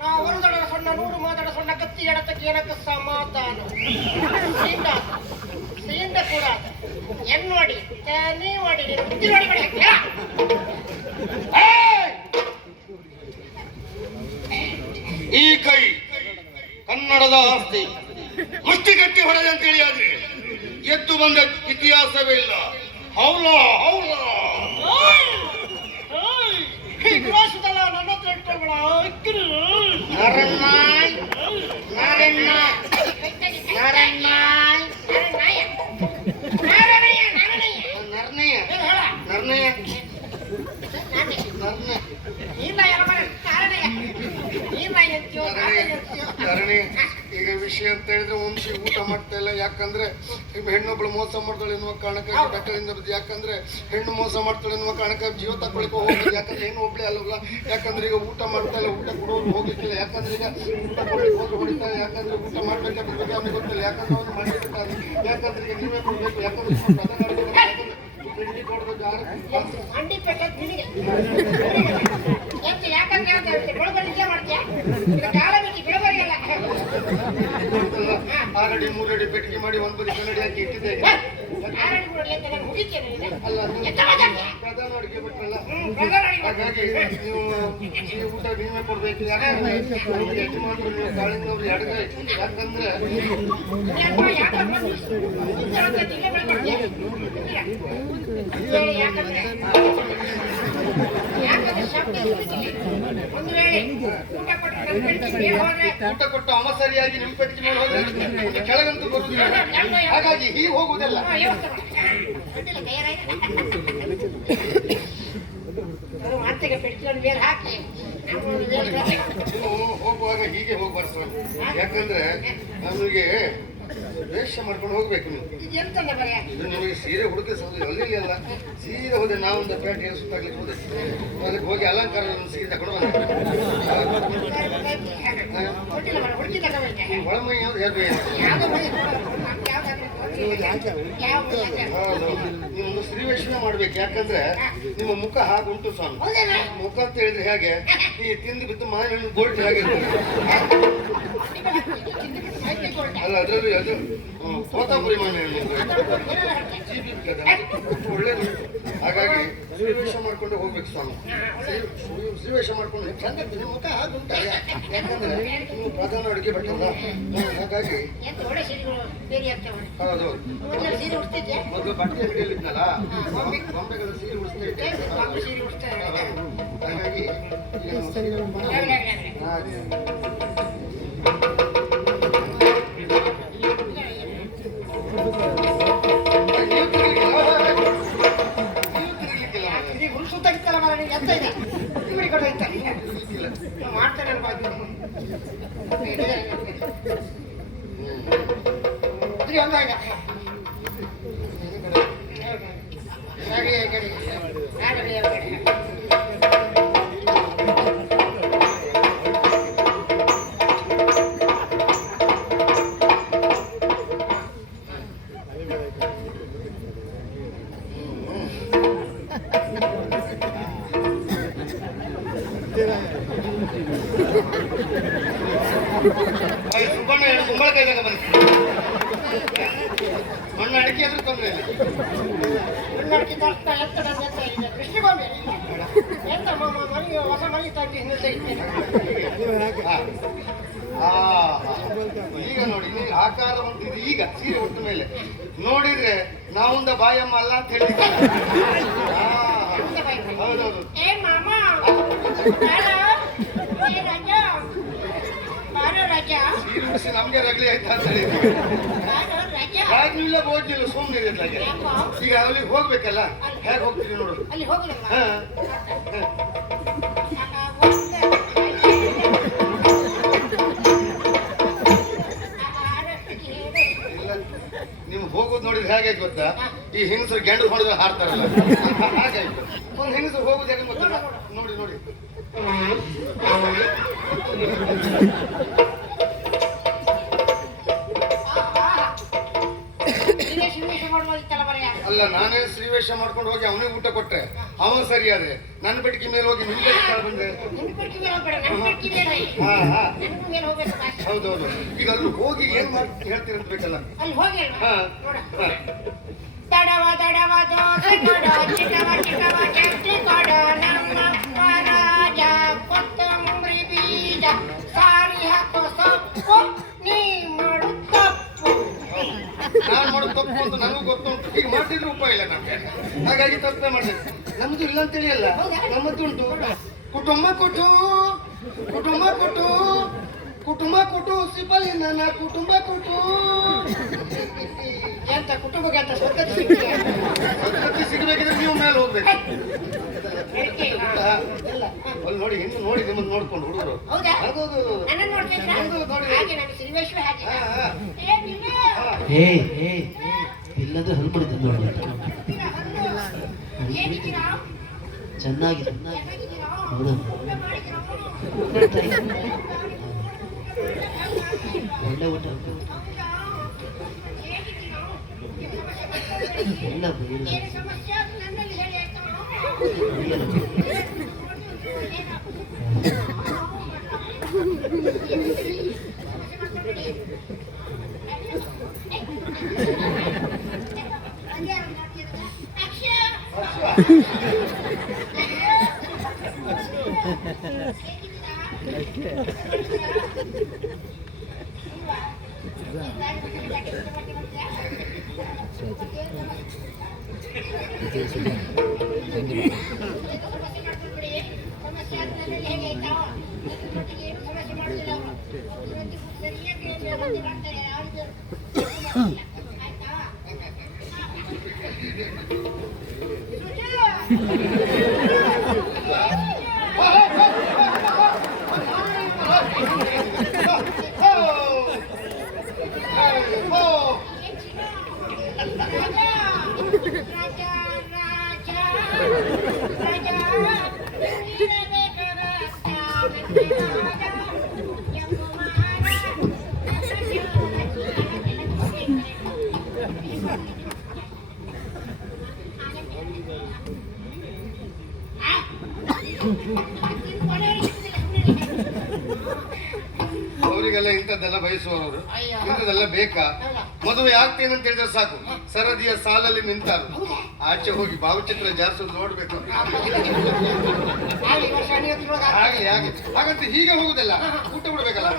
ஒரு தடவை சொன்ன 100 மாதட சொன்ன கத்தி இடத்துக்கு எனக்கு சமாதானம். சீண்ட கூடாது. என்னோடி நீ ஓடி ಈ ಕೈ ಕನ್ನಡದ ಆಸ್ತಿ. ಮುಷ್ಟಿ ಕಟ್ಟಿ ಹೊಡೆದ ಅಂತ ಹೇಳಿ ಆದ್ರೆ ಎದ್ದು ಬಂದ ಇತಿಹಾಸವೇ ಇಲ್ಲ. ಹೌಲ ಹೌಲ ಇತಿಹಾಸದಲ್ಲ ನನ್ನ ಹತ್ರ ಇಟ್ಕೊಳ್ಳ ಈಗ ವಿಷಯ ಅಂತ ಹೇಳಿದ್ರೆ ವಂಶಿ ಊಟ ಮಾಡ್ತಾ ಇಲ್ಲ. ಯಾಕಂದ್ರೆ ಹೆಣ್ಣೊಬ್ಳು ಮೋಸ ಮಾಡ್ತಾಳೆ ಎನ್ನುವ ಕಾರಣಕ್ಕಾಗಿ ಬೆಟ್ಟದಿಂದ ಬರ್ತದೆ. ಯಾಕಂದ್ರೆ ಹೆಣ್ಣು ಮೋಸ ಮಾಡ್ತಾಳೆ ಎನ್ನುವ ಕಾರಣಕ್ಕಾಗಿ ಜೀವ ತಗೊಳ್ಳಿಕ್ಕೆ ಹೋಗ್ತದೆ. ಯಾಕಂದ್ರೆ ಹೆಣ್ಣು ಒಬ್ಳೆ ಅಲ್ಲಲ್ಲ. ಯಾಕಂದ್ರೆ ಈಗ ಊಟ ಮಾಡ್ತಾ ಇಲ್ಲ, ಊಟ ಕೊಡೋರು ಹೋಗ್ಲಿಕ್ಕಿಲ್ಲ. ಯಾಕಂದ್ರೆ ಈಗ ಊಟ ಕೊಡ್ಲಿಕ್ಕೆ ಹೋದ್ರೆ ಹೊಡಿತಾರೆ. ಯಾಕಂದ್ರೆ ಊಟ ಮಾಡ್ಬೇಕಾದ್ರೆ ಅವನಿಗೆ ಗೊತ್ತಿಲ್ಲ. ಯಾಕಂದ್ರೆ ಅವ್ನು ಮಾಡಿರ್ತಾರೆ. ಯಾಕಂದ್ರೆ ಈಗ ನೀವೇ ಕೊಡ್ಬೇಕು. ಯಾಕಂದ್ರೆ ಬೆಂಡಿ ಕೊಡ್ಬೇಕು. ಅಂಡಿ ಪೆಟ್ಟ ಆರಡಿ 3 ಅಡಿ ಪೆಟ್ಟಿಗೆ ಮಾಡಿ 1 ಬದಿ ಕನ್ನಡಿ ಹಾಕಿ ಇಟ್ಟಿದ್ದೆ. ಪ್ರಧಾನ ಅಡಿಗೆ ಬಿಟ್ರಲ್ಲ, ಹಾಗಾಗಿ ನೀವು ಈ ಊಟ ನೀವೇ ಕೊಡ್ಬೇಕು. ಯಾಕಂದ್ರೆ ಯಜಮಾನರು ನೀವು ಕಾಳಿಂದವ್ರು ಎಡಗ. ಯಾಕಂದ್ರೆ ಊಟ ಕೊಟ್ಟು ಅಮಸರಿಯಾಗಿ ನಿಮ್ಮ ಪೆಟ್ಟಿಗೆ ಮಾಡಿ ಹೋದ್ರೆ ಕೆಳಗಂತೂ ಬರುವುದಿಲ್ಲ. ಹಾಗಾಗಿ ಹೀಗೆ ಹೋಗುವುದಲ್ಲ. ಹೋಗುವಾಗ ಹೀಗೆ ಹೋಗ್ಬಾರ್ದು. ಯಾಕಂದ್ರೆ ನಮಗೆ ವೇಷ ಮಾಡ್ಕೊಂಡು ಹೋಗ್ಬೇಕು. ನೀವು ಇದು ನಿಮಗೆ ಸೀರೆ ಹುಡುಕಿ ಅಲ್ಲಿ ಅಲ್ಲ, ಸೀರೆ ಹೋದೆ. ನಾವೊಂದು ಪೇಟೆಗೆ ಸುತ್ತಾಗ್ಲಿಕ್ಕೆ ಹೋದೆ. ಅದಕ್ಕೆ ಹೋಗಿ ಅಲಂಕಾರ ಸೀರೆ ತಗೊಂಡು ಬಂದೆ. ಒಳಮೈ ಯಾವ್ದು ನೀವೊಂದು ಸ್ತ್ರೀವೇಷಣೆ ಮಾಡ್ಬೇಕು. ಯಾಕಂದ್ರೆ ನಿಮ್ಮ ಮುಖ ಹಾಗುಂಟು ಸ್ವಾಮಿ. ಮುಖ ಅಂತ ಹೇಳಿದ್ರೆ ಹೇಗೆ ಈ ತಿಂದು ಬಿದ್ದು ಮಾವಿನ ಗೋಲ್ಡ್ ಹೇಗೆ ಅಲ್ಲ, ಅದರಲ್ಲಿ ಅದು ತೋತಾಪುರಿ ಮಾವಿನ ಒಳ್ಳೇದು. ಹಾಗಾಗಿ ಸ್ತ್ರೀವೇಷ ಮಾಡ್ಕೊಂಡು ಹೋಗ್ಬೇಕು ಸ್ವಾಮಿ. ಸ್ತ್ರೀವೇಷ ಮಾಡ್ಕೊಂಡು ಚಂದ ನಿಮ್ಮ ಮುಖ ಹಾಗುಂಟ. ಯಾಕಂದ್ರೆ ನೀವು ಪ್ರಧಾನ ಅಡುಗೆ ಬಿಟ್ಟಲ್ಲ. ಹಾಗಾಗಿ ಹೌದು, ಮೊದಲು ಬಟ್ಟೆ ಅಂಗಡಿಯಲ್ಲಿ ಇದ್ನಲ್ಲ, ಬೊಂಬೆಗಳ ಸೀರೆ ಉಡಿಸ್ತಾ ಇದ್ದೆ. ಹಾಗಾಗಿ ಮಾಡ್ತಾರೆ ಸುಬ್ಬಣ್ಣ ಕುಂಬಳಕಾಯಿದಾಗ ಬಂದ ಮಣ್ಣು ಅಡಿಕೆ ಆದ್ರೂ ತೊಂದರೆ ಇಲ್ಲ. ಹೊಸ ಮನೆ ತಂಗಿ ಈಗ ನೋಡಿ ನಿಮಗೆ ಆಕಾರ ಉಂಟಿದೆ. ಈಗ ಸೀರೆ ಹುಟ್ಟ ಮೇಲೆ ನೋಡಿದ್ರೆ ನಾವೊಂದ ಬಾಯಮ್ಮ ಅಲ್ಲ ಅಂತ ಹೇಳಿ. ಹೌದೌದು. ಸೀರೆ ಉಡಿಸಿ ನಮ್ಗೆ ರಗಲಿ ಆಯ್ತಾ ಅಂತ ಹೇಳಿ ರಾಜ್ನಿಲ್ಲ ಬೋದ್ನಿಲ್ಲ ಸೋಮ್ನಿಲ್ಲ. ಈಗ ಅಲ್ಲಿಗೆ ಹೋಗ್ಬೇಕಲ್ಲ, ಹೇಗೆ ಹೋಗ್ತೀವಿ ನೋಡು. ನೀವು ಹೋಗೋದು ನೋಡಿದ್ರೆ ಹೇಗೆ ಗೊತ್ತಾ, ಈ ಹೆಂಗಸರು ಗಂಡು ಹೊಡೆದ್ರೆ ಹಾಡ್ತಾರಲ್ಲ ಹಾಗಾಯ್ತು. ಒಂದು ಹೆಂಗಸರು ಹೋಗೋದು ಹೇಗೆ ಗೊತ್ತಾ, ನೋಡಿ ನೋಡಿ ಅಲ್ಲ, ನಾನೇ ಶ್ರೀವೇಷ ಮಾಡ್ಕೊಂಡು ಹೋಗಿ ಅವನಿಗೆ ಊಟ ಕೊಟ್ರೆ ಅವ ಸರಿಯಾದ್ರೆ ನನ್ನ ಬೆಟ್ಟಿಗೆ ಮೇಲೆ ಹೋಗಿ ನಿನ್ ಬೆಟ್ಟಿಗೆ ಬಂದ್ರೆ ನಿನ್ ಪಟ್ಟಿ ಮೇಲೆ ಹೋಗ್ಬೇಡ, ನನ್ ಪಟ್ಟಿ ಮೇಲೆ ಹೋಗಿ. ಹಾ ಹಾ ನನಗೂ ಮೇಲೆ ಹೋಗ್ಬೇಕು ಭಾಷೆ. ಹೌದೌದು. ಈಗ ಅಲ್ಲಿ ಹೋಗಿ ಏನ್ ಮಾಡಿ ಹೇಳ್ತೀರಂತ ಬೇಕಲ್ಲ. ಅಲ್ಲಿ ಹೋಗಿ ಅಲ್ವಾ? ಹಾ ನೋಡ. ಹಾ. ತಡವ ತಡವ ದೋಸೆ ಕೊಡ, ಚಿಟವ ಚಿಟವ ಚಟ್ನಿ ಕೊಡ, ನಮ್ಮಪ್ಪ ರಾಜ ಕೊತ್ತಂಬರಿ ಬೀಜ ಸಾರಿ ಹಾಕೋ ಸೊಪ್ಪು, ನೀ ಮಾಡು ತಪ್ಪು. ನಾನ್ ಮಾಡೋದು ತಪ್ಪು ಅಂತ ನನಗೂ ಗೊತ್ತುಂಟು. ಈಗ ಮಾಡ್ತಿದ್ರು ಉಪಾಯ ಇಲ್ಲ ನಮ್ಗೆ, ಹಾಗಾಗಿ ತಪ್ಪೇ ಮಾಡಿದ್ವಿ. ನಮ್ದು ಇಲ್ಲ ಅಂತೇಳಿ ಅಲ್ಲ, ನಮ್ಮದುಂಟು. ಕುಟುಂಬ ಕೊಟ್ಟು ಕುಟುಂಬ ಕೊಟ್ಟು ಕುಟುಂಬ ಕೊಟ್ಟು ಸಿಬ್ಬಲ್ಲಿ ನನ್ನ ಕುಟುಂಬ ಕೊಟ್ಟು ಎಂತ ಕುಟುಂಬಕ್ಕೆ ಅಂತ ಸ್ವತಂತ್ರ ಸಿಗ್ತೀಯ? ಪದ್ಧತಿ ಸಿಗಬೇಕಿದ್ರೆ ನೀವು ಮೇಲೆ ಹೋಗ್ಬೇಕು. ನಡಿಕೆ ಇಲ್ಲ. ಇಲ್ಲ. ಅಲ್ಲಿ ನೋಡಿ ಇನ್ನು ನೋಡಿ ನಿಮ್ಮನ್ನು ನೋಡ್ಕೊಂಡು ಹುಡುಗರು. ಹೌದಾ? ಹೌದೌದು. ನನ್ನನ್ನು ನೋಡ್ಬೇಕಾ? ಹೌದು, ನೋಡಿ. ಹಾಗೆ ನಾನು ಶ್ರೀವೇಶ್ವರ ಹಾಗೆ. ಹಾ, ಹಾ. ಏ ಬಿಲ್ಲ. ಹೇ ಹೇ ಇಲ್ಲದ್ರೆ ಹಲ್ ಮಾಡಿದ್ದೆ ನೋಡಿ. ಬಿಲ್ಲ, ಹಲ್ಲು. ಹೇಗಿದ್ದೀರಾ? ಚೆನ್ನಾಗಿ ಚೆನ್ನಾಗಿದ್ದೀರಾ? ಹೌದಾ? ಊಟ ಮಾಡಿದ್ದೀರಾ? ಒಳ್ಳೆ ಊಟ ಹೌದಾ? ಹೇಗಿದ್ದೀರಾ? ಎಲ್ಲ ಬರೀ ಏನು ಸಮಸ್ಯೆ ಅದು ನನ್ನಲ್ಲಿ ಹೇಳಿ ಆಯ್ತಾ? ಅವರಿಗೆಲ್ಲ ಇಂಥದ್ದೆಲ್ಲ ಬಯಸುವವರು. ಇಂಥದ್ದೆಲ್ಲ ಬೇಕಾ? ಮದುವೆ ಆಗ್ತೇನೆ ಅಂತ ಹೇಳಿದ್ರೆ ಸಾಕು, ಸರದಿಯ ಸಾಲಲ್ಲಿ ನಿಂತಾರು. ಆಚೆ ಹೋಗಿ ಭಾವಚಿತ್ರ ಜಾರಿಸೋದು ನೋಡ್ಬೇಕು. ಹಾಗೆ ಹಾಗೆ ಹಾಗಂತ ಹೀಗೆ ಹೋಗುದಲ್ಲ, ಊಟ ಬಿಡ್ಬೇಕಲ್ಲ.